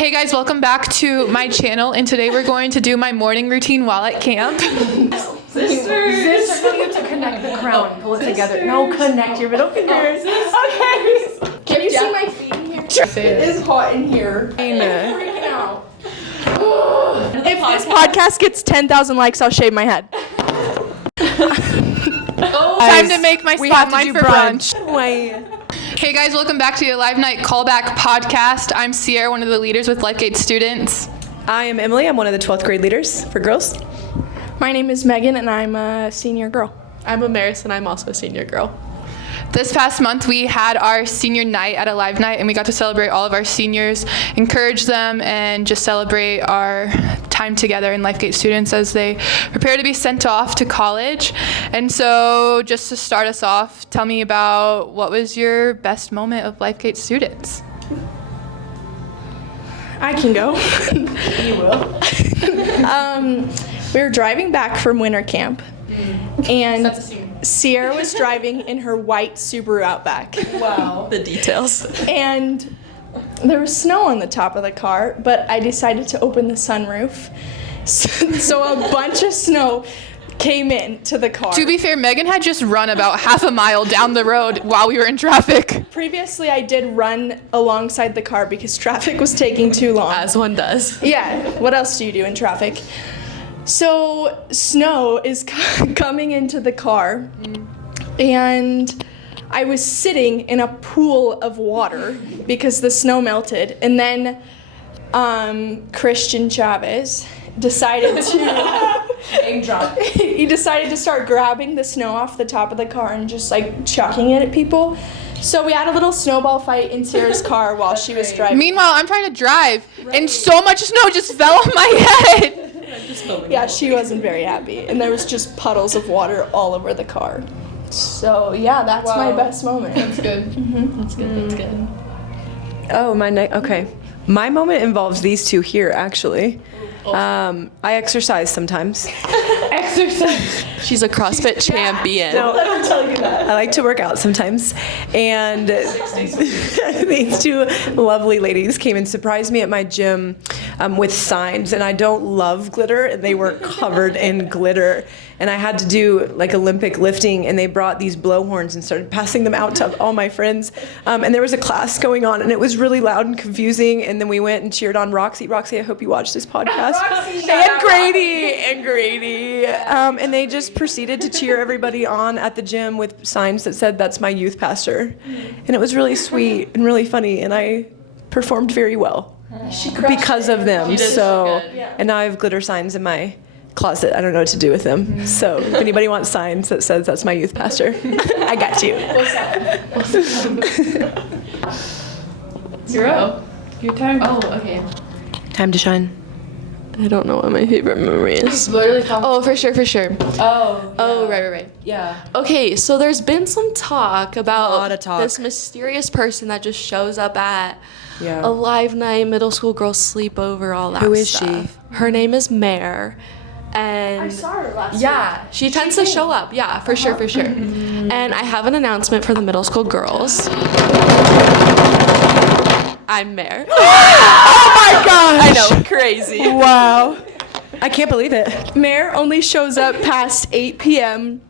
Hey guys, welcome back to my channel, and today we're going to do my morning routine while at camp. Sister, you have to connect the crown. Pull it together. No, connect your middle fingers. Okay. Can you see my feet in here? Sure. It is hot in here. I'm freaking out. If this podcast gets 10,000 likes, I'll shave my head. Time to make my spot mine for brunch. Wait. Hey guys, welcome back to the Live Night Callback podcast. I'm Sierra, one of the leaders with LIFEGATE students. I am Emily. I'm one of the 12th grade leaders for girls. My name is Megan, and I'm a senior girl. I'm Amaris, and I'm also a senior girl. This past month, we had our senior night at a live night, and we got to celebrate all of our seniors, encourage them, and just celebrate our time together in LIFEGATE students as they prepare to be sent off to college. And so just to start us off, tell me about what was your best moment of LIFEGATE students? I can go. You will. We were driving back from winter camp, and That's a scene. Sierra was driving in her white Subaru Outback. Wow. The details. And there was snow on the top of the car, but I decided to open the sunroof. So a bunch of snow came into the car. To be fair, Megan had just run about half a mile down the road while we were in traffic. Previously, I did run alongside the car because traffic was taking too long. As one does. Yeah, what else do you do in traffic? So snow is coming into the car, and I was sitting in a pool of water because the snow melted, and then Christian Chavez decided to he decided to start grabbing the snow off the top of the car and just like chucking it at people. So we had a little snowball fight in Sarah's car while she was driving. Meanwhile, I'm trying to drive, and so much snow just fell on my head. Yeah, she wasn't very happy, and there was just puddles of water all over the car. So yeah, that's my best moment. That's good. That's good, that's good. Oh, okay. My moment involves these two here, actually. I exercise sometimes. Exercise. She's a CrossFit champion. No, let her tell you that. I like to work out sometimes. And these two lovely ladies came and surprised me at my gym with signs. And I don't love glitter, and they were covered in glitter. And I had to do like Olympic lifting, and they brought these blowhorns and started passing them out to all my friends. And there was a class going on, and it was really loud and confusing. And then we went and cheered on Roxy. Roxy, I hope you watch this podcast. And Grady. And they just proceeded to cheer everybody on at the gym with signs that said, "That's my youth pastor." And it was really sweet and really funny, and I performed very well because of them. So, and now I have glitter signs in my closet. I don't know what to do with them. So if anybody wants signs that says "That's my youth pastor," I got you. You're up. Your time. Oh, okay. Time to shine. I don't know what my favorite memory is. Literally talking. Oh, for sure. Oh, Right. yeah. Okay, so there's been some talk about A lot of talk. this mysterious person that just shows up at Yeah. a live night, middle school girl sleepover, all that Who is stuff. Her name is Mare. And I saw her last week. yeah, she tends to show up. Yeah, for sure. And I have an announcement for the middle school girls. I'm Mare. Oh my gosh! I know, crazy. Wow. I can't believe it. Mare only shows up past 8 p.m.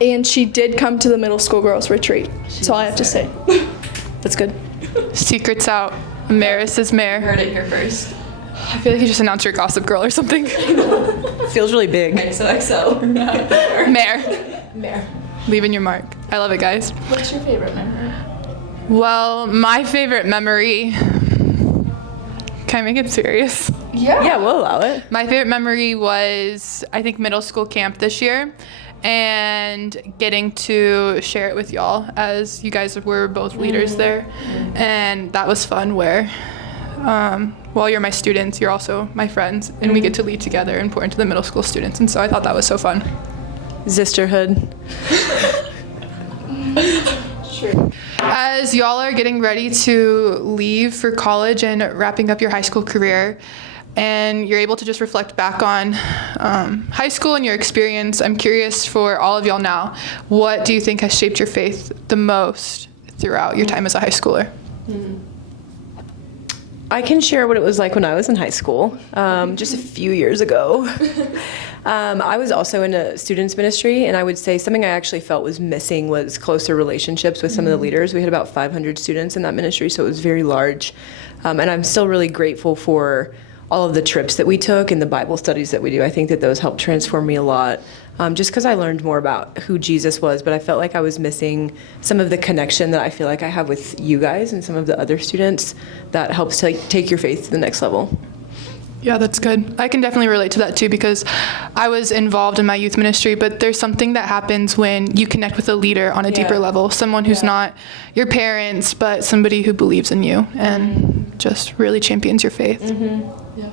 and she did come to the middle school girls retreat. That's all I have to say. That's good. Secrets out. Maris is Mare. Heard it here first. I feel like you just announced your Gossip Girl or something. Feels really big. XOXO. Mare. Leaving your mark. I love it, guys. What's your favorite memory? Well, my favorite memory. Can I make it serious? Yeah, we'll allow it. My favorite memory was, I think, middle school camp this year, and getting to share it with y'all, as you guys were both leaders there. And that was fun, where while you're my students, you're also my friends, and we get to lead together and pour into the middle school students. And so I thought that was so fun. Sisterhood. True. As y'all are getting ready to leave for college and wrapping up your high school career, and you're able to just reflect back on high school and your experience, I'm curious for all of y'all now, what do you think has shaped your faith the most throughout your time as a high schooler? I can share what it was like when I was in high school, just a few years ago. I was also in a students ministry, and I would say something I actually felt was missing was closer relationships with some of the leaders. We had about 500 students in that ministry, so it was very large. And I'm still really grateful for all of the trips that we took and the Bible studies that we do. I think that those helped transform me a lot, just because I learned more about who Jesus was, but I felt like I was missing some of the connection that I feel like I have with you guys and some of the other students that helps take your faith to the next level. Yeah, that's good. I can definitely relate to that too, because I was involved in my youth ministry, but there's something that happens when you connect with a leader on a deeper level, someone who's not your parents, but somebody who believes in you and just really champions your faith. Yeah.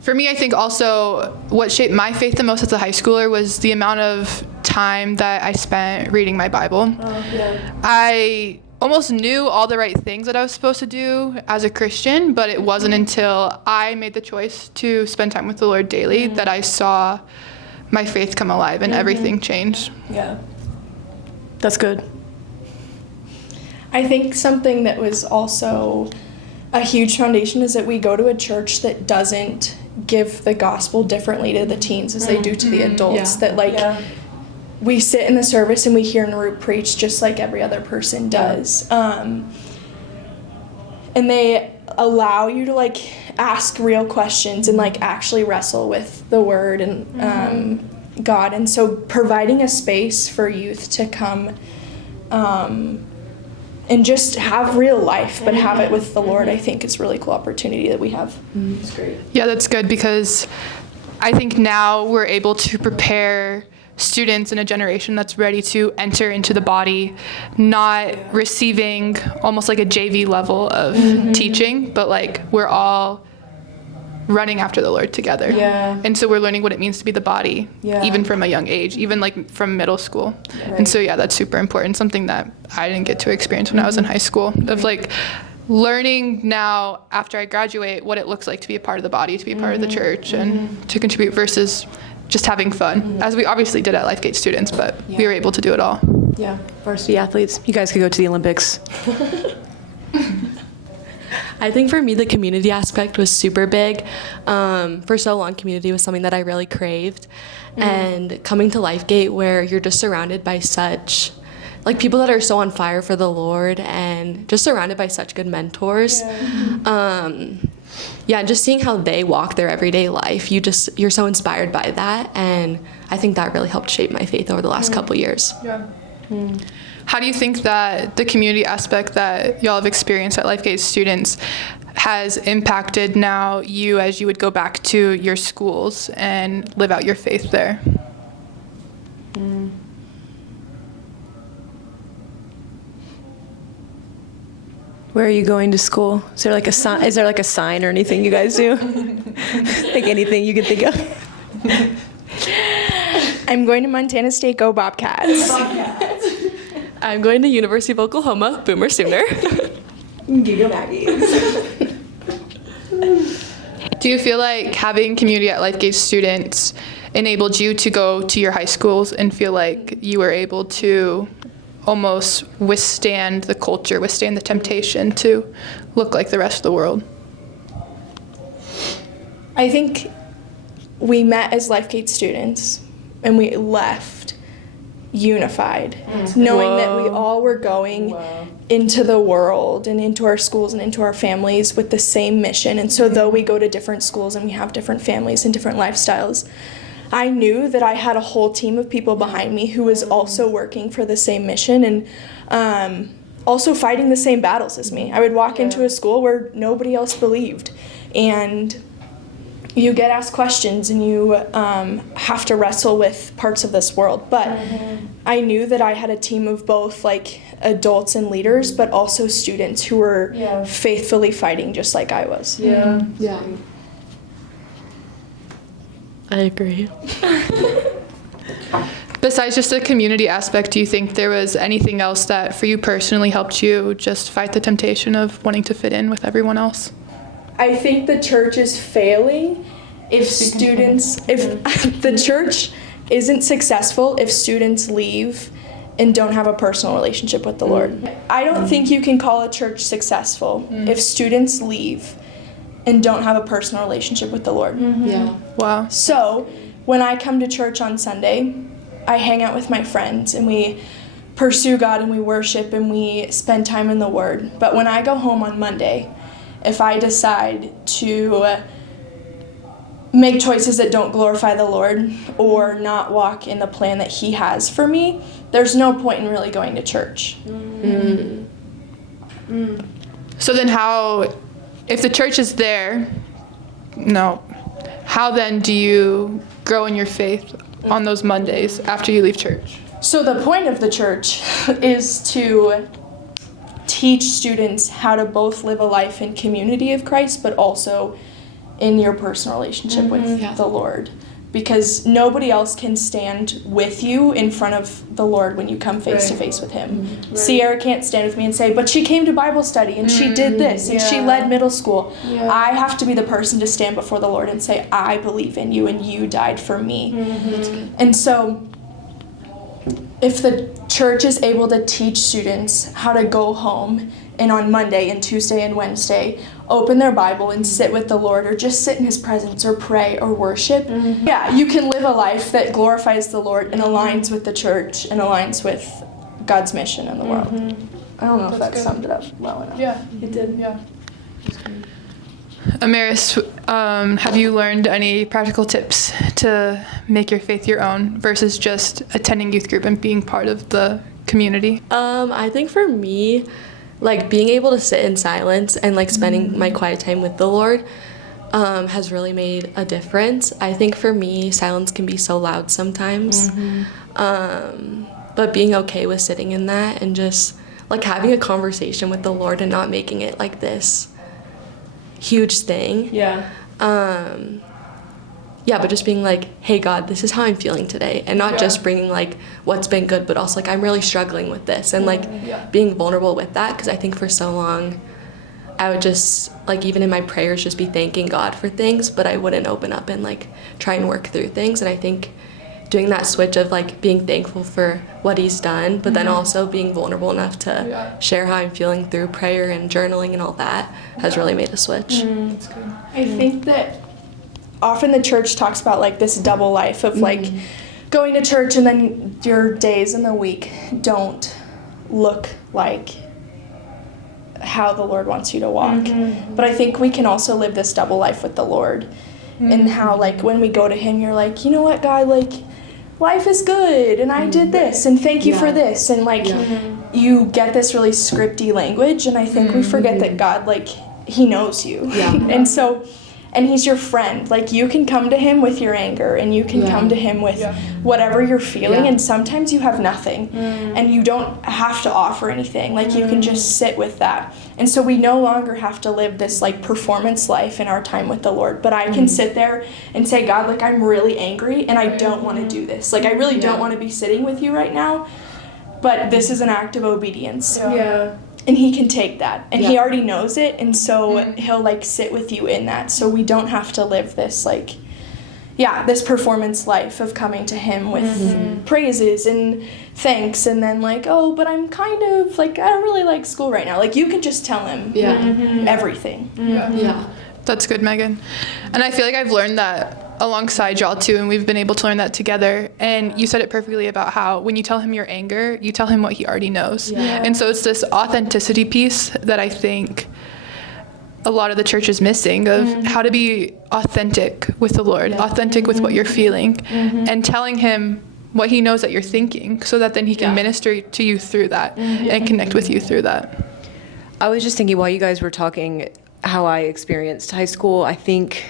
For me, I think also what shaped my faith the most as a high schooler was the amount of time that I spent reading my Bible. I almost knew all the right things that I was supposed to do as a Christian, but it wasn't until I made the choice to spend time with the Lord daily that I saw my faith come alive and everything changed. Yeah. That's good. I think something that was also a huge foundation is that we go to a church that doesn't give the gospel differently to the teens as they do to the adults. That we sit in the service and we hear Naru preach just like every other person does. And they allow you to like ask real questions and like actually wrestle with the word and God. And so providing a space for youth to come and just have real life, but have it with the Lord, I think is a really cool opportunity that we have. It's great. Yeah, that's good, because I think now we're able to prepare students in a generation that's ready to enter into the body, not receiving almost like a JV level of teaching, but like we're all running after the Lord together. Yeah. And so we're learning what it means to be the body, even from a young age, even like from middle school. And so, yeah, that's super important. Something that I didn't get to experience when I was in high school, of like learning now after I graduate what it looks like to be a part of the body, to be a part of the church and to contribute versus just having fun, as we obviously did at LifeGate students, but we were able to do it all. Yeah, varsity athletes. You guys could go to the Olympics. I think for me, the community aspect was super big. For so long, community was something that I really craved. And coming to LifeGate, where you're just surrounded by such, like, people that are so on fire for the Lord and just surrounded by such good mentors. And just seeing how they walk their everyday life, you're so inspired by that. And I think that really helped shape my faith over the last couple years. How do you think that the community aspect that y'all have experienced at LifeGate students has impacted now you as you would go back to your schools and live out your faith there? Where are you going to school? Is there like a sign? Is there like a sign or anything you guys do? Like anything you can think of? I'm going to Montana State, go Bobcats. I'm going to University of Oklahoma, Boomer Sooner. Giga Maggies. Do you feel like having community at LifeGate students enabled you to go to your high schools and feel like you were able to almost withstand the culture, withstand the temptation to look like the rest of the world? I think we met as LifeGate students and we left unified, knowing that we all were going into the world and into our schools and into our families with the same mission. And so though we go to different schools and we have different families and different lifestyles, I knew that I had a whole team of people behind me who was also working for the same mission and also fighting the same battles as me. I would walk into a school where nobody else believed, and you get asked questions and you have to wrestle with parts of this world. But I knew that I had a team of both like adults and leaders, but also students who were faithfully fighting just like I was. Yeah. I agree. Besides just the community aspect, do you think there was anything else that for you personally helped you just fight the temptation of wanting to fit in with everyone else? I think the church is failing if the church isn't successful if students leave and don't have a personal relationship with the Lord. I don't think you can call a church successful if students leave and don't have a personal relationship with the Lord. Yeah. Wow. So when I come to church on Sunday, I hang out with my friends and we pursue God and we worship and we spend time in the Word. But when I go home on Monday, if I decide to make choices that don't glorify the Lord or not walk in the plan that He has for me, there's no point in really going to church. So then how, if the church is there, no, how then do you grow in your faith on those Mondays after you leave church? So the point of the church is to teach students how to both live a life in community of Christ, but also in your personal relationship with the Lord. Because nobody else can stand with you in front of the Lord when you come face to face with Him. Sierra can't stand with me and say, but she came to Bible study and she did this and she led middle school. I have to be the person to stand before the Lord and say, I believe in you and you died for me. And so if the church is able to teach students how to go home and on Monday and Tuesday and Wednesday open their Bible and sit with the Lord or just sit in His presence or pray or worship, yeah, you can live a life that glorifies the Lord and aligns with the church and aligns with God's mission in the world. I don't know if that summed it up well enough. Yeah, it did. Yeah. Amaris, have you learned any practical tips to make your faith your own versus just attending youth group and being part of the community? I think for me, like being able to sit in silence and like spending my quiet time with the Lord has really made a difference. I think for me, silence can be so loud sometimes, but being okay with sitting in that and just like having a conversation with the Lord and not making it like this huge thing. Yeah, but just being like, hey God, this is how I'm feeling today, and not just bringing like what's been good, but also like I'm really struggling with this, and like being vulnerable with that, because I think for so long I would just like even in my prayers just be thanking God for things, but I wouldn't open up and like try and work through things. And I think doing that switch of like being thankful for what He's done, but then also being vulnerable enough to share how I'm feeling through prayer and journaling and all that has really made a switch. That's good. I think that often the church talks about like this double life of like going to church and then your days in the week don't look like how the Lord wants you to walk. But I think we can also live this double life with the Lord, and how like when we go to Him, you're like, you know what, God, like life is good and I did this and thank you for this, and like you get this really scripty language, and I think we forget that God, like He knows you. And so, and He's your friend. Like you can come to Him with your anger, and you can come to Him with whatever you're feeling, and sometimes you have nothing and you don't have to offer anything. Like you can just sit with that. And so we no longer have to live this like performance life in our time with the Lord, but I can sit there and say, God, like I'm really angry and I don't want to do this. Like I really don't want to be sitting with you right now, but this is an act of obedience. And He can take that, and He already knows it, and so He'll like sit with you in that, so we don't have to live this like this performance life of coming to Him with praises and thanks, and then like, oh, but I'm kind of like, I don't really like school right now. Like you can just tell Him everything. That's good, Megan. And I feel like I've learned that alongside y'all too, and we've been able to learn that together. And you said it perfectly about how when you tell Him your anger, you tell Him what He already knows. And so it's this authenticity piece that I think a lot of the church is missing, of how to be authentic with the Lord, authentic with what you're feeling, and telling Him what He knows that you're thinking, so that then He can minister to you through that and connect with you through that. I was just thinking while you guys were talking how I experienced high school. I think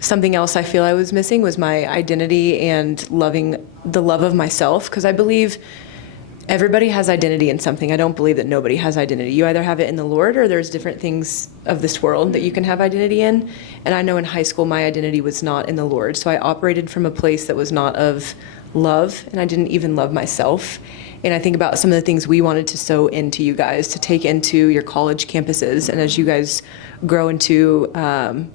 something else I feel I was missing was my identity and loving the love of myself, because I believe everybody has identity in something. I don't believe that nobody has identity. You either have it in the Lord, or there's different things of this world that you can have identity in. And I know in high school my identity was not in the Lord, so I operated from a place that was not of love, and I didn't even love myself. And I think about some of the things we wanted to sow into you guys, to take into your college campuses. And as you guys grow into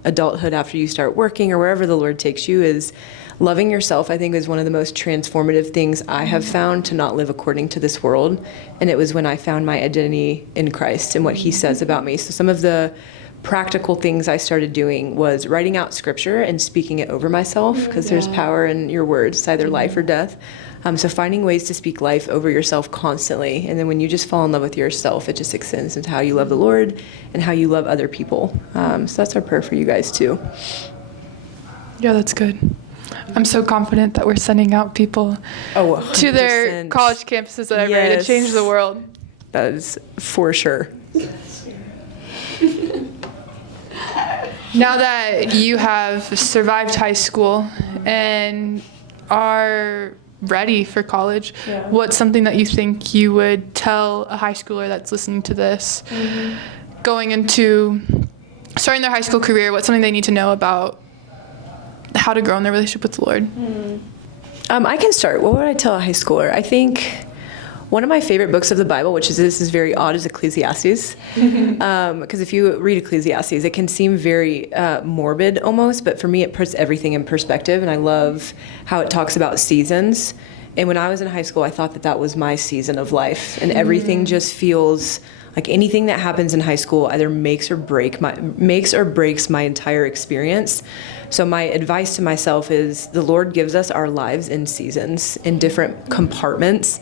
adulthood after you start working or wherever the Lord takes you, is loving yourself, I think, is one of the most transformative things I have found, to not live according to this world. And it was when I found my identity in Christ and what he says about me. So some of the practical things I started doing was writing out scripture and speaking it over myself, because there's power in your words. It's either life or death. So finding ways to speak life over yourself constantly. And then when you just fall in love with yourself, it just extends into how you love the Lord and how you love other people. So that's our prayer for you guys too. Yeah, that's good. I'm so confident that we're sending out people to their college campuses that are ready to change the world. That is for sure. Now that you have survived high school and are ready for college, what's something that you think you would tell a high schooler that's listening to this, going into starting their high school career? What's something they need to know about how to grow in their relationship with the Lord? I can start. What would I tell a high schooler? I think one of my favorite books of the Bible, this is very odd, is Ecclesiastes. Because if you read Ecclesiastes, it can seem very morbid almost, but for me it puts everything in perspective, and I love how it talks about seasons. And when I was in high school, I thought that was my season of life, and everything just feels like anything that happens in high school either makes or breaks my entire experience. So my advice to myself is the Lord gives us our lives in seasons, in different compartments.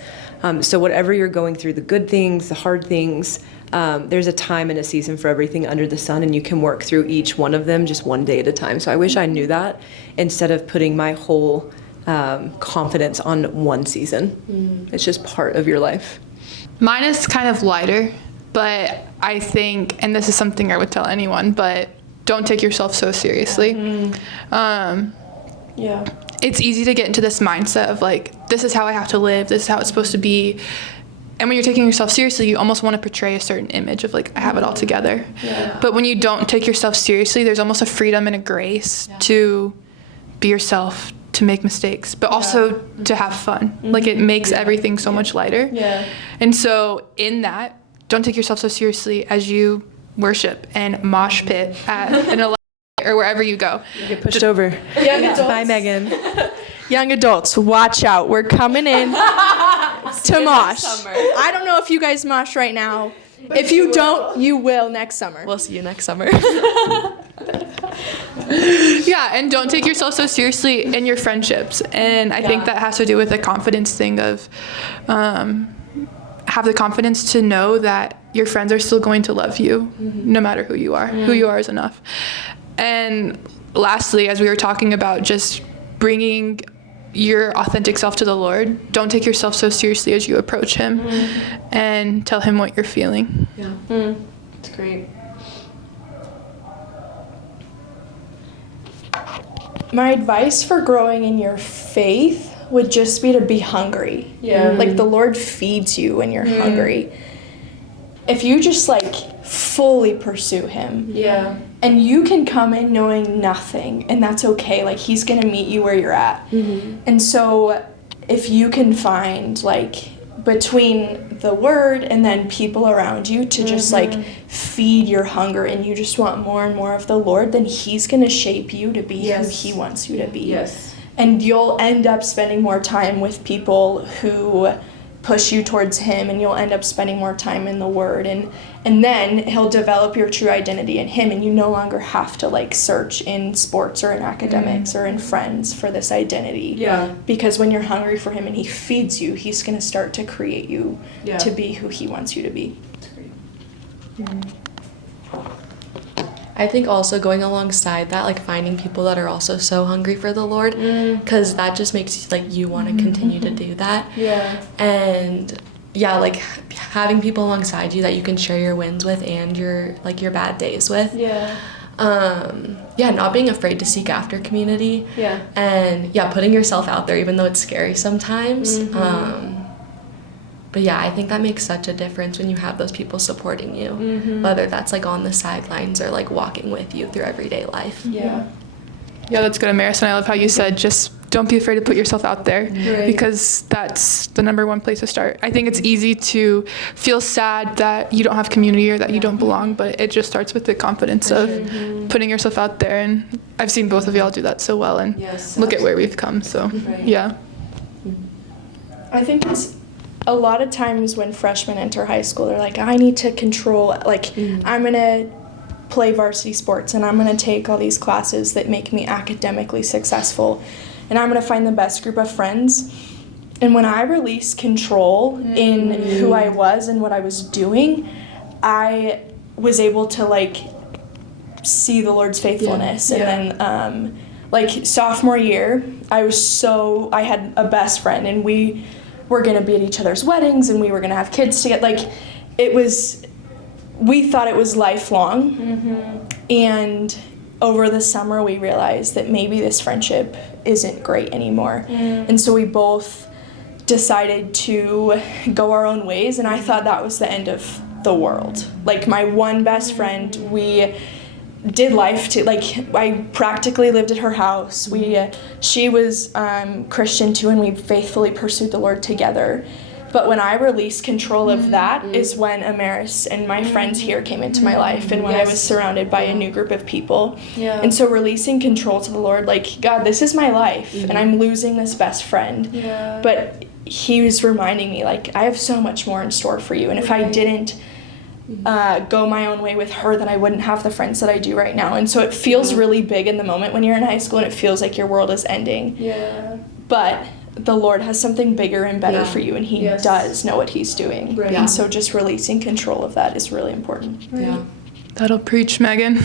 So whatever you're going through, the good things, the hard things, there's a time and a season for everything under the sun, and you can work through each one of them just one day at a time. So I wish I knew that, instead of putting my whole confidence on one season. It's just part of your life. Mine is kind of lighter, but I think, and this is something I would tell anyone, but don't take yourself so seriously. It's easy to get into this mindset of like, this is how I have to live, this is how it's supposed to be. And when you're taking yourself seriously, you almost want to portray a certain image of like, I have it all together. But when you don't take yourself seriously, there's almost a freedom and a grace to be yourself, to make mistakes, but also to have fun. Like, it makes everything so much lighter. And so in that, don't take yourself so seriously as you worship and mosh pit at an or wherever you go. You get pushed over. Young adults. Bye, Megan. Young adults, watch out. We're coming in to mosh. I don't know if you guys mosh right now. If you don't, you will next summer. We'll see you next summer. Yeah, and don't take yourself so seriously in your friendships. And I think that has to do with the confidence thing of have the confidence to know that your friends are still going to love you no matter who you are. Who you are is enough. And lastly, as we were talking about just bringing your authentic self to the Lord, don't take yourself so seriously as you approach him and tell him what you're feeling. That's great. My advice for growing in your faith would just be to be hungry. Like, the Lord feeds you when you're hungry. If you just like fully pursue him. And you can come in knowing nothing, and that's okay. Like, he's gonna meet you where you're at. And so if you can find like between the word and then people around you to just like feed your hunger, and you just want more and more of the Lord, then he's gonna shape you to be who he wants you to be. And you'll end up spending more time with people who push you towards him, and you'll end up spending more time in the word, and then he'll develop your true identity in him, and you no longer have to like search in sports or in academics or in friends for this identity. Because when you're hungry for him and he feeds you, he's going to start to create you to be who he wants you to be. I think also going alongside that, like finding people that are also so hungry for the Lord, because that just makes like you want to continue to do that. And like having people alongside you that you can share your wins with and your bad days with. Not being afraid to seek after community. And putting yourself out there even though it's scary sometimes. But I think that makes such a difference when you have those people supporting you, whether that's like on the sidelines or like walking with you through everyday life. Yeah, that's good, Amaris. And I love how you said just don't be afraid to put yourself out there, because that's the number one place to start. I think it's easy to feel sad that you don't have community or that you don't belong, but it just starts with the confidence of putting yourself out there. And I've seen both of y'all do that so well, and look at where we've come. So yeah. I think it's a lot of times when freshmen enter high school, they're like, I need to control, like, I'm going to play varsity sports and I'm going to take all these classes that make me academically successful, and I'm going to find the best group of friends. And when I released control in who I was and what I was doing, I was able to, like, see the Lord's faithfulness. And then, like, sophomore year, I had a best friend, and we were going to be at each other's weddings, and we were going to have kids together. Like, we thought it was lifelong. And over the summer, we realized that maybe this friendship isn't great anymore. And so we both decided to go our own ways, and I thought that was the end of the world. Like, my one best friend, we did life to, like, I practically lived at her house. She was Christian too, and we faithfully pursued the Lord together. But when I released control of that is when Amaris and my friends here came into my life, and when I was surrounded by a new group of people. And so releasing control to the Lord, like, God, this is my life, and I'm losing this best friend. But he was reminding me, like, I have so much more in store for you, and if I didn't go my own way with her, then I wouldn't have the friends that I do right now. And so it feels really big in the moment when you're in high school, and it feels like your world is ending. But the Lord has something bigger and better for you, and he does know what he's doing. And so just releasing control of that is really important. That'll preach, Megan.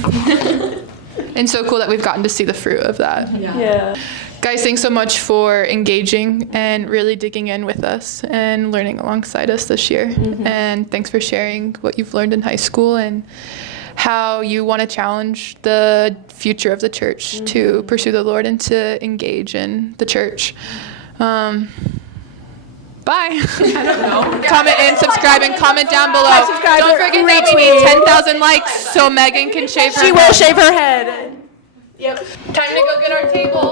And so cool that we've gotten to see the fruit of that. Guys, thanks so much for engaging and really digging in with us and learning alongside us this year. And thanks for sharing what you've learned in high school and how you want to challenge the future of the church to pursue the Lord and to engage in the church. Bye. I don't know. Comment and subscribe, and comment down below. Don't forget that we need 10,000 likes so Megan can shave her head. She will shave her head. Yep. Time to go get our table.